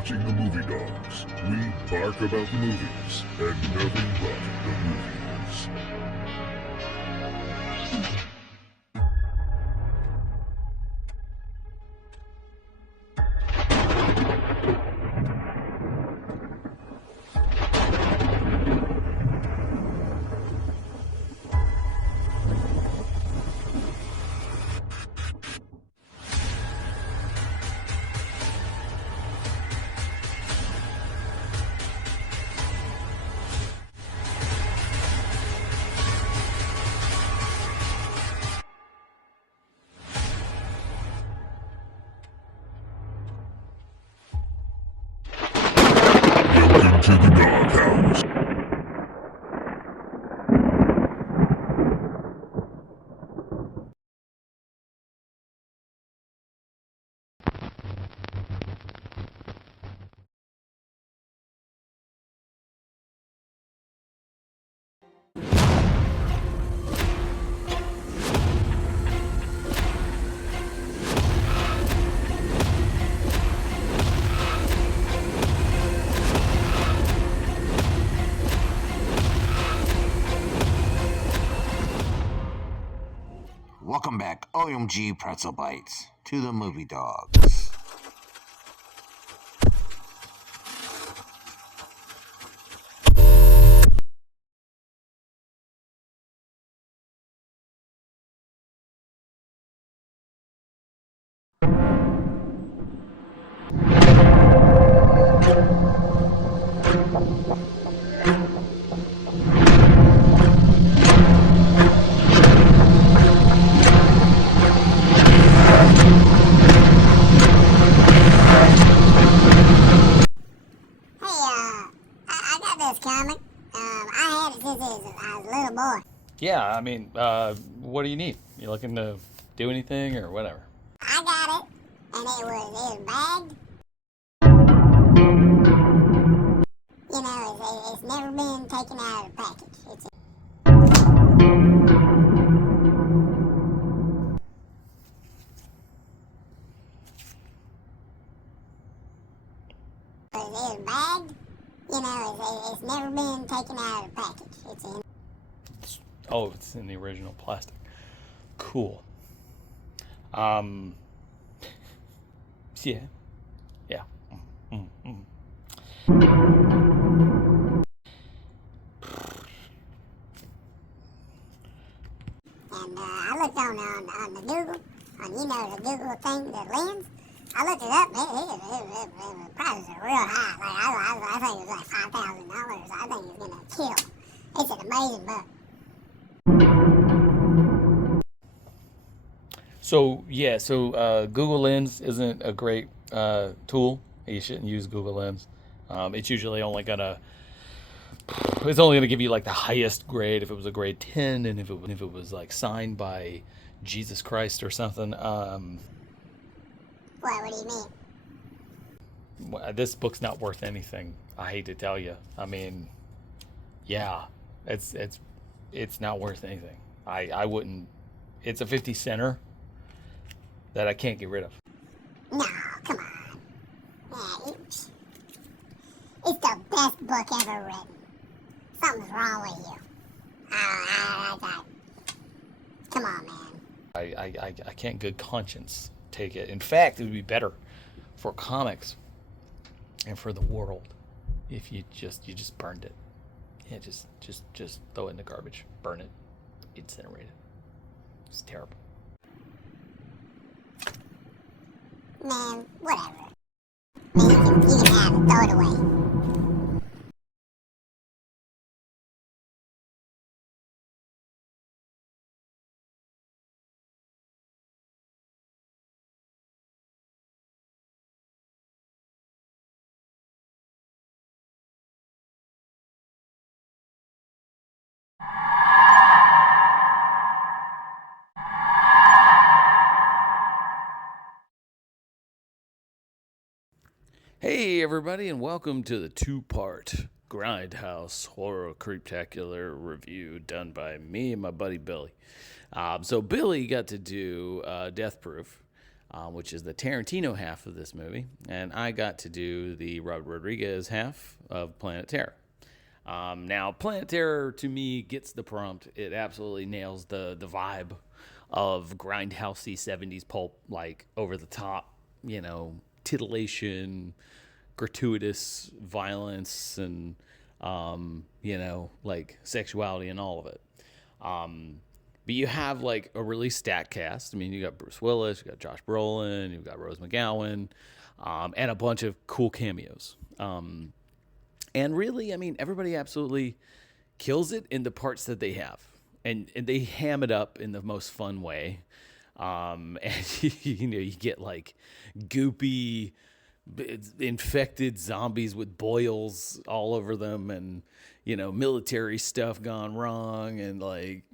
watching the movie Dawgs. We bark about the movies and nothing but the movies. Welcome to the Dawghouse. Welcome back, OMG Pretzel Bites, to the movie Dawgs. Yeah, I mean, what do you need? You looking to do anything or whatever? I got it, and it was bagged. You know, it's never been taken out of the package. It's bagged. You know, it's never been taken out of the package. It's in. Oh, it's in the original plastic. Cool. Yeah. Yeah. And I looked on the Google, on the Google thing, the lens. I looked it up. The prices are real high. Like I think it was like $5,000. I think it's gonna kill. It's an amazing book. So Google Lens isn't a great tool. You shouldn't use Google Lens. It's usually only gonna give you like the highest grade if it was a grade 10, and if it was like signed by Jesus Christ or something. What do you mean? This book's not worth anything. I hate to tell you. I mean, yeah, it's not worth anything. I wouldn't. It's a 50 center that I can't get rid of. No, come on. Yeah, it's the best book ever written. Something's wrong with you. Come on, man. I can't good conscience take it. In fact, it would be better for comics and for the world if you just burned it. Yeah, just throw it in the garbage, burn it, incinerate it. It's terrible. Man, whatever. Man, you can have it. Throw it away. Hey everybody, and welcome to the two-part Grindhouse Horror Creeptacular review done by me and my buddy Billy. So Billy got to do Death Proof. which is the Tarantino half of this movie, and I got to do the Robert Rodriguez half of Planet Terror. Now, Planet Terror, to me, gets the prompt. It absolutely nails the vibe of grindhousey 70s pulp, like over the top, titillation, gratuitous violence, and, like sexuality and all of it. But you have like a really stacked cast. I mean, you got Bruce Willis, you got Josh Brolin, you've got Rose McGowan, and a bunch of cool cameos. And really, I mean, everybody absolutely kills it in the parts that they have. And they ham it up in the most fun way. And, you get like goopy, infected zombies with boils all over them, and, military stuff gone wrong, and like,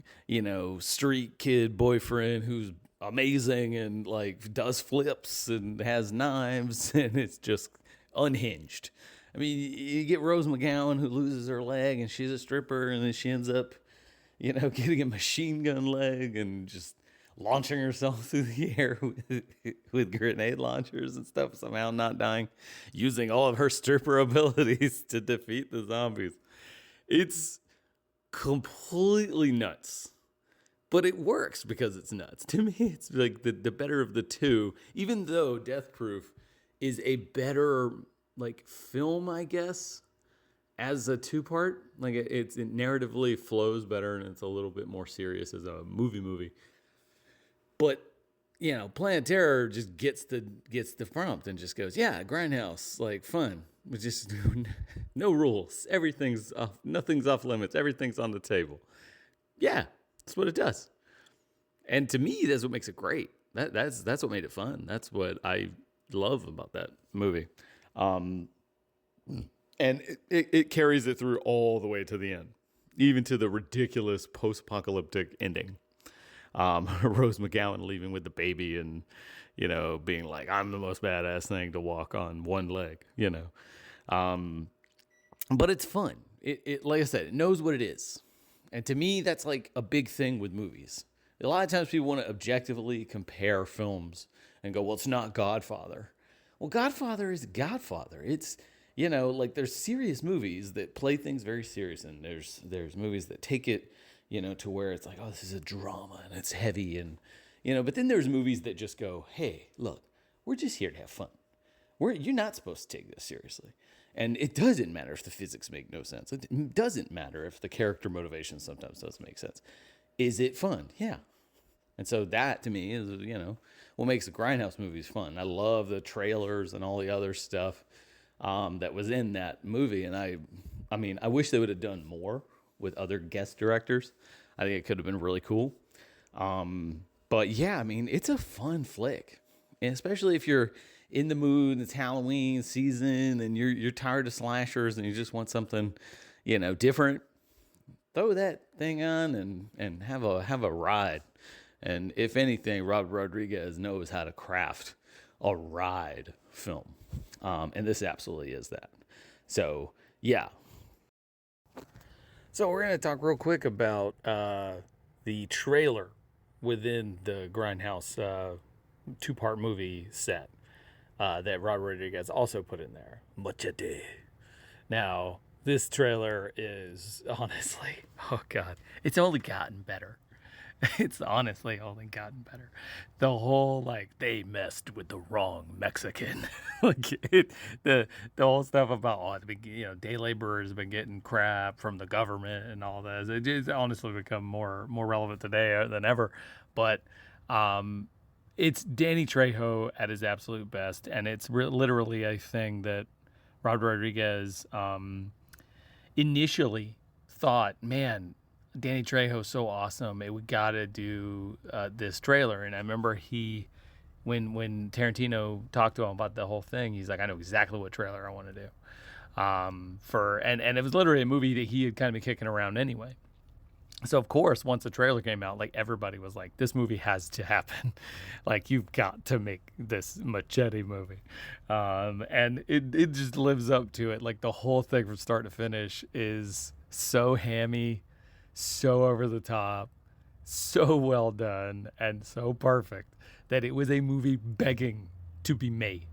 street kid boyfriend who's amazing and like does flips and has knives, and it's just unhinged. I mean, you get Rose McGowan, who loses her leg, and she's a stripper, and then she ends up, getting a machine gun leg and just launching herself through the air with grenade launchers and stuff, somehow not dying, using all of her stripper abilities to defeat the zombies. It's completely nuts, but it works because it's nuts. To me, it's like the better of the two, even though Death Proof is a better like film, I guess, as a two-part. Like it narratively flows better, and it's a little bit more serious as a movie. But Planet Terror just gets the prompt and just goes, yeah, Grindhouse, like fun. With just no rules. Everything's off, nothing's off limits. Everything's on the table. Yeah, that's what it does. And to me, that's what makes it great. That's what made it fun. That's what I love about that movie. And it carries it through all the way to the end, even to the ridiculous post-apocalyptic ending. Rose McGowan leaving with the baby and, being like, I'm the most badass thing to walk on one leg, But it's fun. It like I said, it knows what it is. And to me, that's like a big thing with movies. A lot of times people want to objectively compare films and go, well, it's not Godfather. Well, Godfather is Godfather. It's, like there's serious movies that play things very serious, and there's movies that take it, to where it's like, oh, this is a drama and it's heavy, and, but then there's movies that just go, hey, look, we're just here to have fun. You're not supposed to take this seriously. And it doesn't matter if the physics make no sense. It doesn't matter if the character motivation sometimes doesn't make sense. Is it fun? Yeah. And so that, to me, is, what makes the Grindhouse movies fun. I love the trailers and all the other stuff that was in that movie. And I mean, I wish they would have done more with other guest directors. I think it could have been really cool. But yeah, I mean, it's a fun flick. And especially if you're in the mood, it's Halloween season, and you're tired of slashers and you just want something, different, throw that thing on and have a ride. And if anything, Robert Rodriguez knows how to craft a ride film. And this absolutely is that. So, yeah. So we're going to talk real quick about the trailer within the Grindhouse two-part movie set that Robert Rodriguez also put in there. Machete. Now, this trailer is honestly, oh God, it's only gotten better. It's honestly only gotten better. The whole, like, they messed with the wrong Mexican. The whole stuff about, day laborers have been getting crap from the government and all that. It's honestly become more relevant today than ever. But it's Danny Trejo at his absolute best. And it's literally a thing that Robert Rodriguez initially thought, man, Danny Trejo's so awesome. We got to do this trailer. And I remember when Tarantino talked to him about the whole thing, he's like, I know exactly what trailer I want to do. And it was literally a movie that he had kind of been kicking around anyway. So of course, once the trailer came out, like everybody was like, this movie has to happen. Like, you've got to make this Machete movie. And it just lives up to it. Like, the whole thing from start to finish is so hammy, so over the top, so well done, and so perfect that it was a movie begging to be made.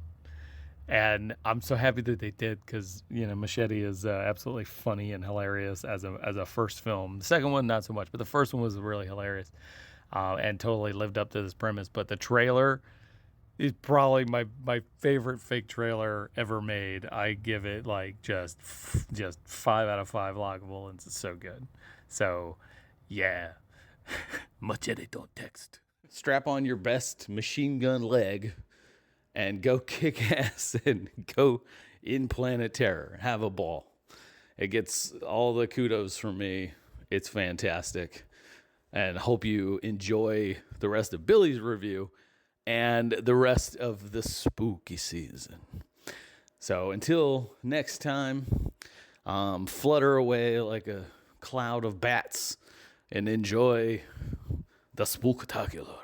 And I'm so happy that they did, because Machete is absolutely funny and hilarious as a first film. The second one not so much, but the first one was really hilarious and totally lived up to this premise. But the trailer is probably my favorite fake trailer ever made. I give it like just 5 out of 5 lockable, and it's so good. So yeah, Machete don't text. Strap on your best machine gun leg and go kick ass and go in Planet Terror. Have a ball. It gets all the kudos from me. It's fantastic. And hope you enjoy the rest of Billy's review and the rest of the spooky season. So until next time, flutter away like a cloud of bats and enjoy the spooktacular.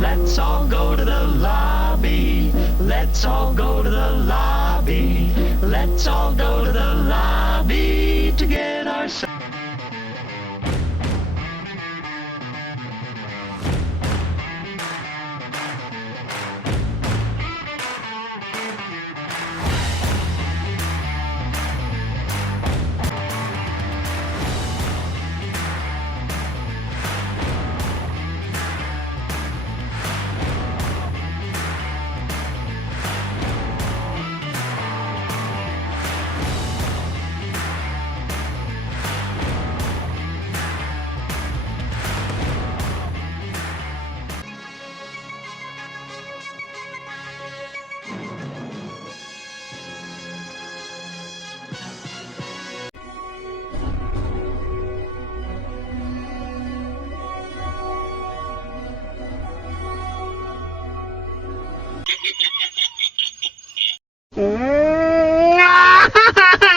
Let's all go to the lobby. Let's all go to the lobby. Let's all go to the lobby to get ourselves.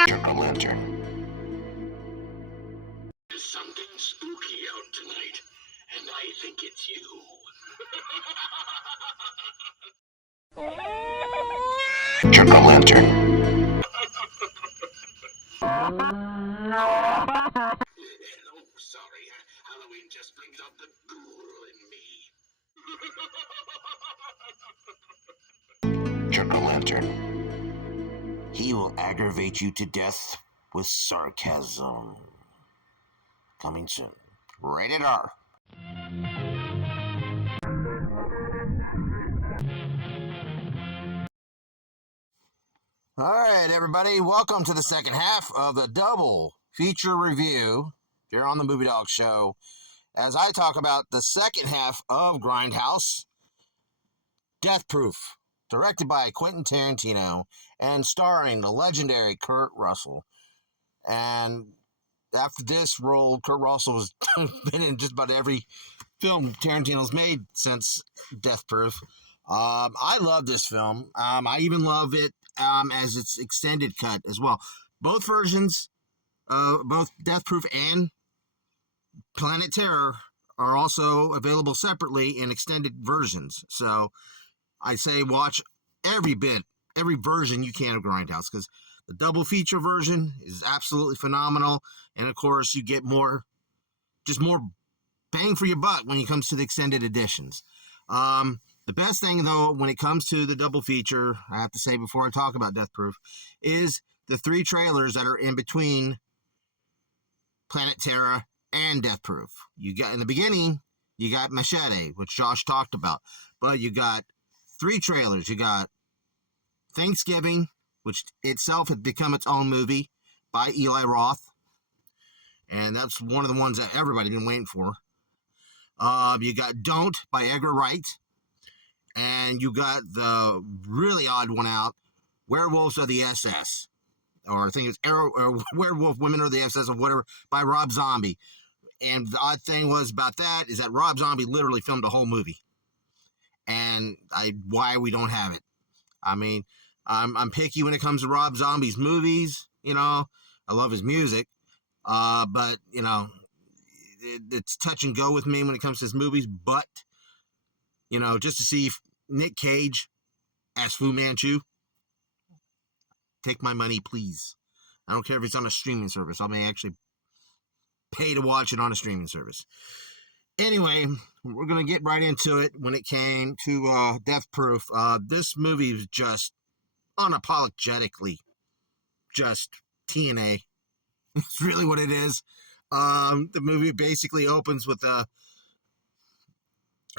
Jack-o'-lantern. There's something spooky out tonight, and I think it's you. Jack-o'-lantern. Oh, sorry. Halloween just brings out the ghoul in me. Jack-o'-lantern. He will aggravate you to death with sarcasm. Coming soon. Rated R. All right, everybody. Welcome to the second half of the double feature review here on the Movie Dog Show, as I talk about the second half of Grindhouse, Death Proof, directed by Quentin Tarantino and starring the legendary Kurt Russell. And after this role, Kurt Russell has been in just about every film Tarantino's made since Death Proof. I love this film. I even love it as its extended cut as well. Both versions, both Death Proof and Planet Terror, are also available separately in extended versions. So I say watch every version you can of Grindhouse, because the double feature version is absolutely phenomenal. And of course, you get more bang for your buck when it comes to the extended editions. The best thing, though, when it comes to the double feature, I have to say before I talk about Death Proof, is the 3 trailers that are in between Planet Terror and Death Proof. You got, in the beginning, you got Machete, which Josh talked about, but you got 3 trailers. You got Thanksgiving, which itself had become its own movie by Eli Roth, and that's one of the ones that everybody's been waiting for. You got Don't by Edgar Wright, and you got the really odd one out, Werewolves of the SS, or I think it's Werewolf Women of the SS or whatever, by Rob Zombie. And the odd thing was about that is that Rob Zombie literally filmed a whole movie, and why we don't have it. I mean, I'm picky when it comes to Rob Zombie's movies. You know, I love his music, but you know, it's touch and go with me when it comes to his movies. But you know, just to see Nick Cage as Fu Manchu, take my money, please. I don't care if it's on a streaming service. I may actually pay to watch it on a streaming service. Anyway, we're going to get right into it. When it came to Death Proof, this movie is just unapologetically just TNA. It's really what it is. The movie basically opens with a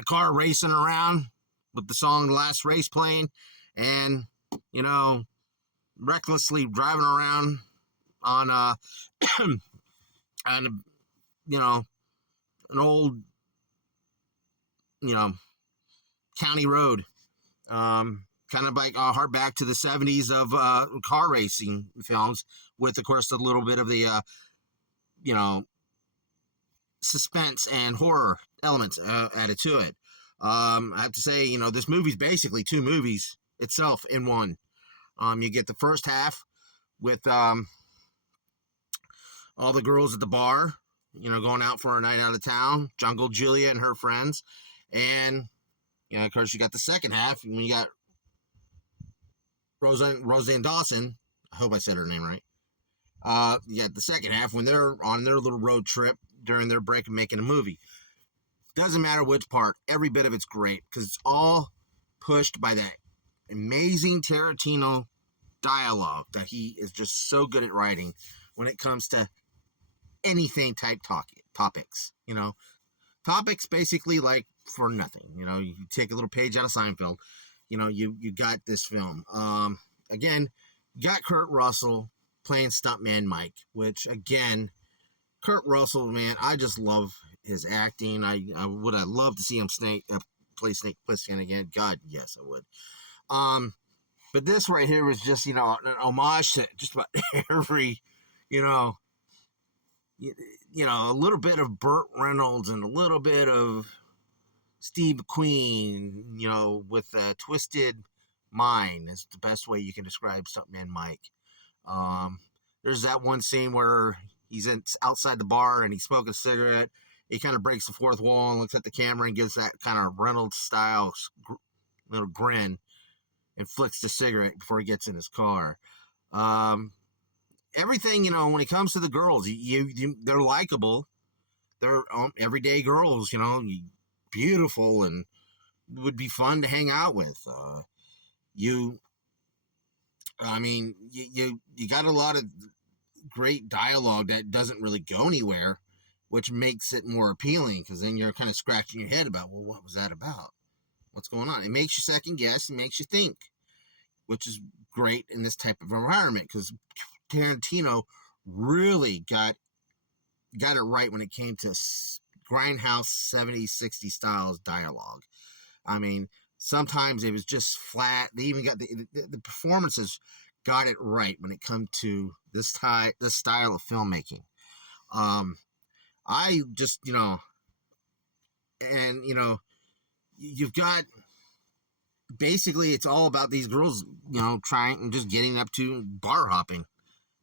car racing around with the song Last Race playing and, you know, recklessly driving around on, on, you know, an old, you know, county road. Kind of like hard back to the 70s of car racing films with, of course, a little bit of the, you know, suspense and horror elements added to it. I have to say, you know, this movie's basically two movies itself in one. You get the first half with all the girls at the bar, you know, going out for a night out of town, Jungle Julia and her friends. And, you know, of course, you got the second half when you got Roseanne Dawson. I hope I said her name right. You got the second half when they're on their little road trip during their break of making a movie. Doesn't matter which part, every bit of it's great because it's all pushed by that amazing Tarantino dialogue that he is just so good at writing when it comes to anything type topics, you know. Topics basically like for nothing, you know. You take a little page out of Seinfeld, you know, you got this film. Again, you got Kurt Russell playing Stuntman Mike, which again, Kurt Russell, man, I just love his acting. I would love to see him play Snake Plissken again. God, yes, I would. But this right here was just, you know, an homage to just about every, you know, a little bit of Burt Reynolds and a little bit of Steve McQueen, you know, with a twisted mind is the best way you can describe Stuntman Mike. There's that one scene where he's outside the bar and he's smoking a cigarette. He kind of breaks the fourth wall and looks at the camera and gives that kind of Reynolds style little grin and flicks the cigarette before he gets in his car. Everything, you know, when it comes to the girls, they're likable. They're everyday girls, you know, beautiful and would be fun to hang out with. You got a lot of great dialogue that doesn't really go anywhere, which makes it more appealing because then you're kind of scratching your head about, well, what was that about? What's going on? It makes you second guess and makes you think, which is great in this type of environment because Tarantino really got it right when it came to Grindhouse 70s, 60s styles dialogue. I mean, sometimes it was just flat. They even got the performances got it right when it comes to this style of filmmaking. I just, you know, and, you know, you've got basically it's all about these girls, you know, trying and just getting up to bar hopping,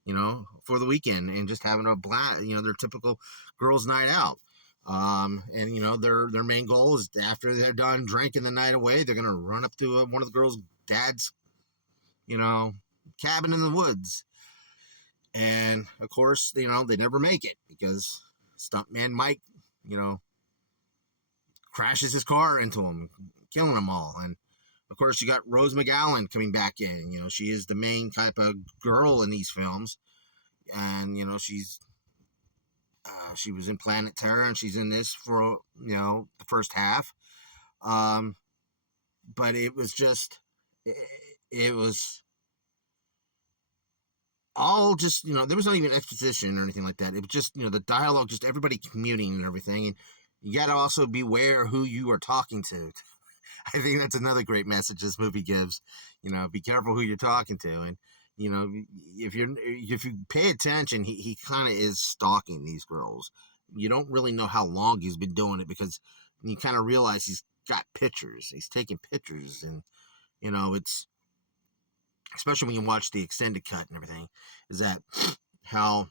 you know, for the weekend and just having a blast, you know, their typical girls' night out. And, you know, their main goal is after they're done drinking the night away, they're going to run up to one of the girls' dad's, you know, cabin in the woods. And, of course, you know, they never make it because Stuntman Mike, you know, crashes his car into them, killing them all. And, of course, you got Rose McGowan coming back in. You know, she is the main type of girl in these films. And, you know, she was in Planet Terror, and she's in this for, you know, the first half. But it was just, it was all just, you know, there was not even exposition or anything like that. It was just, you know, the dialogue, just everybody commuting and everything. And you got to also beware who you are talking to. I think that's another great message this movie gives. You know, be careful who you're talking to. And, you know, if you pay attention, he kind of is stalking these girls. You don't really know how long he's been doing it because you kind of realize he's got pictures. He's taking pictures, and, you know, it's, especially when you watch the extended cut and everything, is that how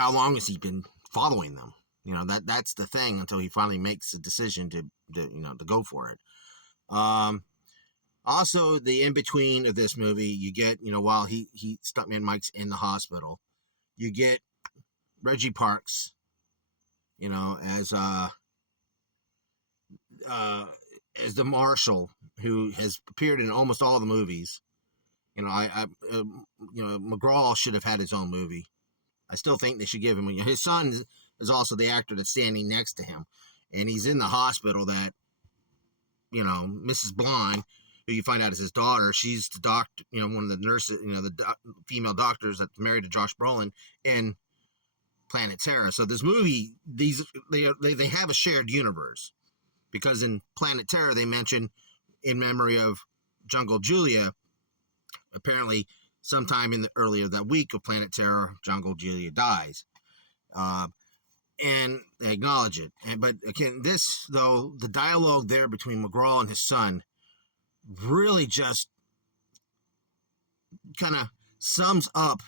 long has he been following them? You know, that's the thing until he finally makes a decision to go for it. Also, the in between of this movie, you get, while he Stuntman Mike's in the hospital, you get Reggie Parks, uh, as the marshal who has appeared in almost all the movies. McGraw should have had his own movie. I still think they should give him. His son is also the actor that's standing next to him, and he's in the hospital that, Mrs. Blonde, who you find out is his daughter. She's the doctor, one of the nurses, female doctors that's married to Josh Brolin in Planet Terror. So this movie, they have a shared universe, because in Planet Terror they mention, in memory of Jungle Julia, apparently sometime in the earlier that week of Planet Terror, Jungle Julia dies. And they acknowledge it. But again, this, though, the dialogue there between McGraw and his son really just kind of sums up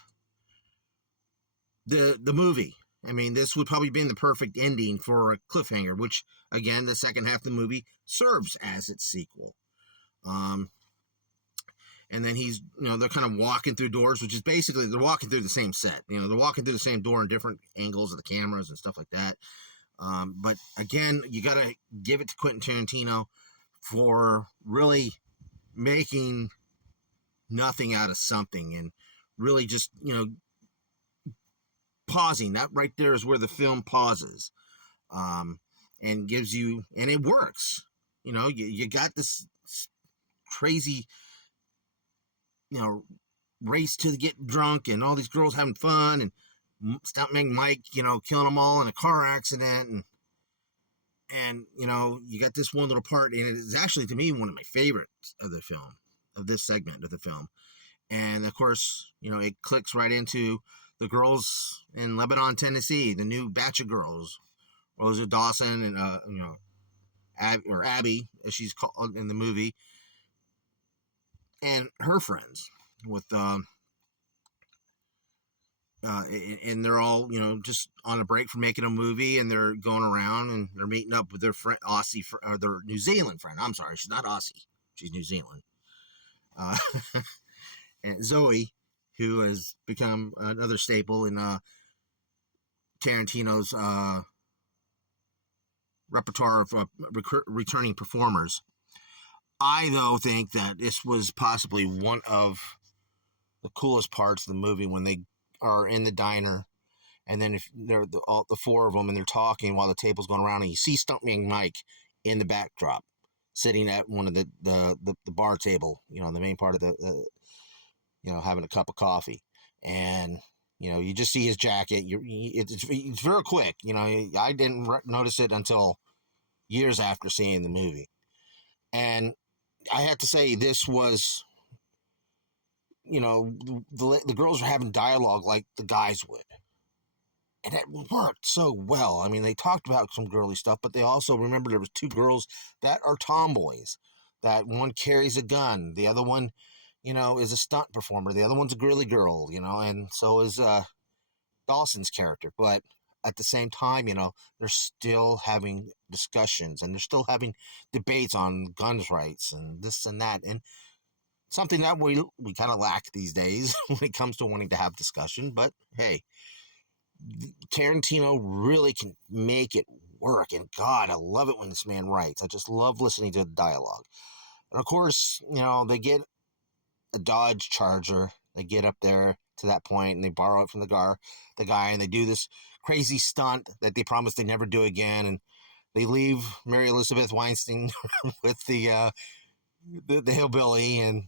the movie. I mean, this would probably be the perfect ending for a cliffhanger, which, again, the second half of the movie serves as its sequel. And then he's, they're kind of walking through doors, which is basically, they're walking through the same set. They're walking through the same door in different angles of the cameras and stuff like that. But again, you got to give it to Quentin Tarantino for really making nothing out of something, and really just, pausing. That right there is where the film pauses, and gives you, and it works. You got this crazy, race to get drunk, and all these girls having fun, and Stuntman Mike, killing them all in a car accident, and you got this one little part, and it is actually, to me, one of my favorites of the film, of this segment of the film. And of course, it clicks right into the girls in Lebanon, Tennessee, the new batch of girls, Rosa Dawson and Abby, as she's called in the movie, and her friends with and they're all, just on a break from making a movie, and they're going around and they're meeting up with their friend Aussie, or their New Zealand friend. I'm sorry, she's not Aussie, she's New Zealand. And Zoe, who has become another staple in Tarantino's repertoire of returning performers. I, though, think that this was possibly one of the coolest parts of the movie, when they are in the diner, and then if they're the four of them, and they're talking while the table's going around, and you see Stuntman Mike in the backdrop, sitting at one of the bar table, the main part of the having a cup of coffee, and you just see his jacket. It's very quick. I didn't notice it until years after seeing the movie, and I have to say, this was, the girls were having dialogue like the guys would. And it worked so well. I mean, they talked about some girly stuff, but they also, remember, there was two girls that are tomboys. That one carries a gun. The other one, is a stunt performer. The other one's a girly girl, and so is Dawson's character. But at the same time, they're still having discussions, and they're still having debates on guns rights and this and that. And something that we kind of lack these days when it comes to wanting to have discussion. But hey, Tarantino really can make it work. And God, I love it when this man writes. I just love listening to the dialogue. And of course, they get a Dodge Charger. They get up there to that point, and they borrow it from the guy, and they do this crazy stunt that they promise they never do again. And they leave Mary Elizabeth Weinstein with the hillbilly, and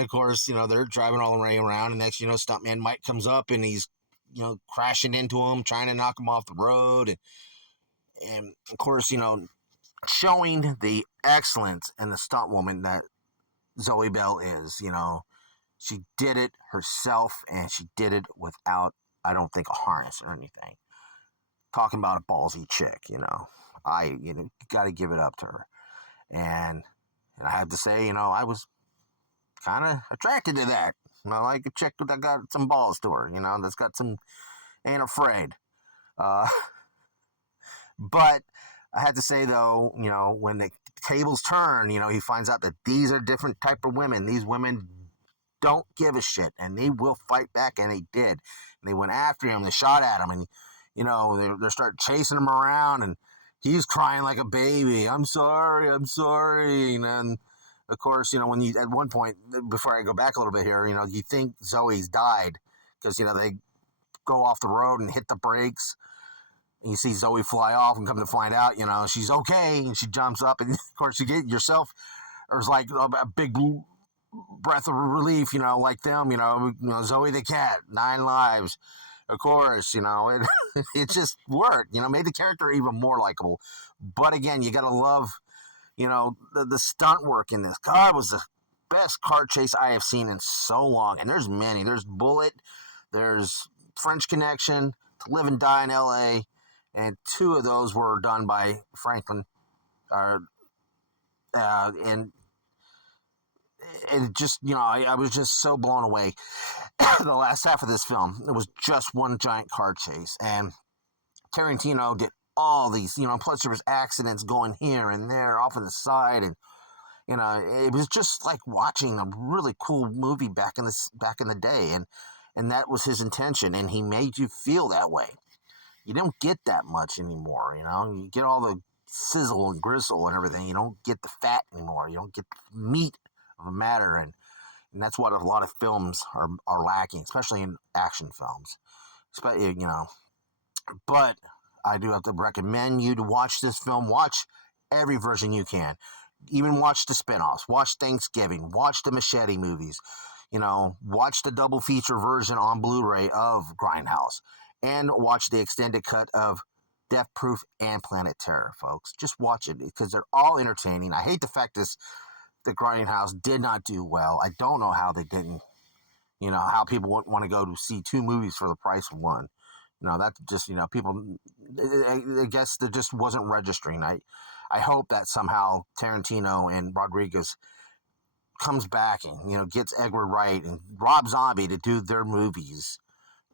of course, they're driving all the way around, and next, Stuntman Mike comes up, and he's, crashing into him, trying to knock him off the road, and of course, showing the excellence and the stunt woman that Zoe Bell is. She did it herself, and she did it without, I don't think, a harness or anything. Talking about a ballsy chick, you got to give it up to her. And I have to say, I was kind of attracted to that. I like a chick that got some balls to her, that's got some, ain't afraid. But I had to say, though, when the tables turn, he finds out that these are different type of women. These women don't give a shit, and they will fight back, and they did. And they went after him, they shot at him, and, they start chasing him around, and he's crying like a baby. I'm sorry. And then, of course, when you, at one point, before I go back a little bit here, you think Zoe's died because, they go off the road and hit the brakes. And you see Zoe fly off and come to find out, she's okay. And she jumps up. And, of course, you get yourself, there's like a big breath of relief, like them, Zoe the cat, 9 lives. Of course, it just worked, made the character even more likable. But again, you got to love, the stunt work in this. God, it was the best car chase I have seen in so long. And there's many. There's Bullet, there's French Connection, To Live and Die in L.A., and 2 of those were done by Franklin. And just, I was just so blown away. The last half of this film, it was just one giant car chase. And Tarantino did all these, plus there was accidents going here and there off on the side. And, it was just like watching a really cool movie back in the day. And that was his intention. And he made you feel that way. You don't get that much anymore, You get all the sizzle and gristle and everything. You don't get the fat anymore. You don't get the meat of the matter. And that's what a lot of films are lacking, especially in action films. But I do have to recommend you to watch this film. Watch every version you can. Even watch the spinoffs. Watch Thanksgiving. Watch the Machete movies. Watch the double feature version on Blu-ray of Grindhouse. And watch the extended cut of Death Proof and Planet Terror, folks. Just watch it because they're all entertaining. I hate the fact the Grindhouse did not do well. I don't know how they didn't. How people wouldn't want to go to see 2 movies for the price of one. That just, people, I guess that just wasn't registering. I hope that somehow Tarantino and Rodriguez comes back and, gets Edgar Wright and Rob Zombie to do their movies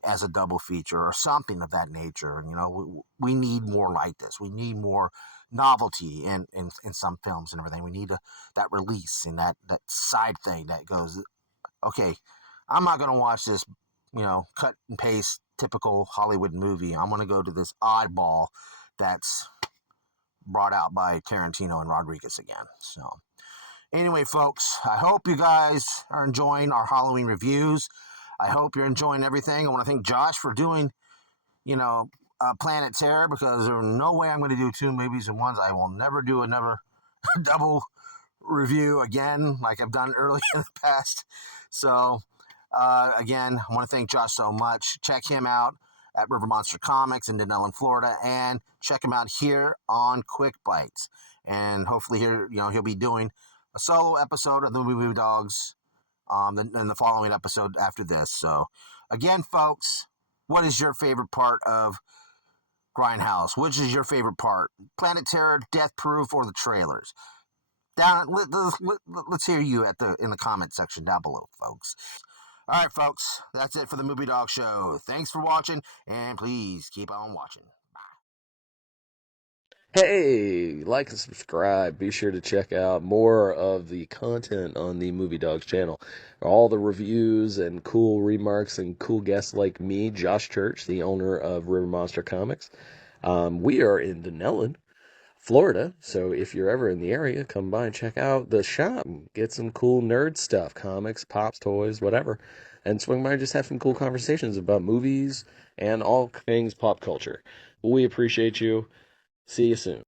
as a double feature or something of that nature. And, we need more like this. We need more novelty in some films and everything. We need that release and that side thing that goes, okay, I'm not going to watch this, cut and paste typical Hollywood movie. I'm going to go to this oddball that's brought out by Tarantino and Rodriguez again. So anyway, folks, I hope you guys are enjoying our Halloween reviews. I hope you're enjoying everything. I want to thank Josh for doing, Planet Terror, because there's no way I'm going to do 2 movies at once. I will never do another double review again like I've done early in the past. So, again, I want to thank Josh so much. Check him out at River Monster Comics in Denellen, Florida, and check him out here on Quick Bites. And hopefully here, he'll be doing a solo episode of the movie Dawgs in the following episode after this. So, again, folks, what is your favorite part of Grindhouse? Which is your favorite part? Planet Terror, Death Proof, or the trailers? Let's hear you in the comment section down below, folks. All right, folks, that's it for the Movie Dog Show. Thanks for watching, and please keep on watching. Hey, like and subscribe. Be sure to check out more of the content on the Movie Dogs channel. All the reviews and cool remarks and cool guests like me, Josh Church, the owner of River Monster Comics. We are in Denellen, Florida, so if you're ever in the area, come by and check out the shop and get some cool nerd stuff, comics, pops, toys, whatever, and swing by and just have some cool conversations about movies and all things pop culture. We appreciate you. See you soon.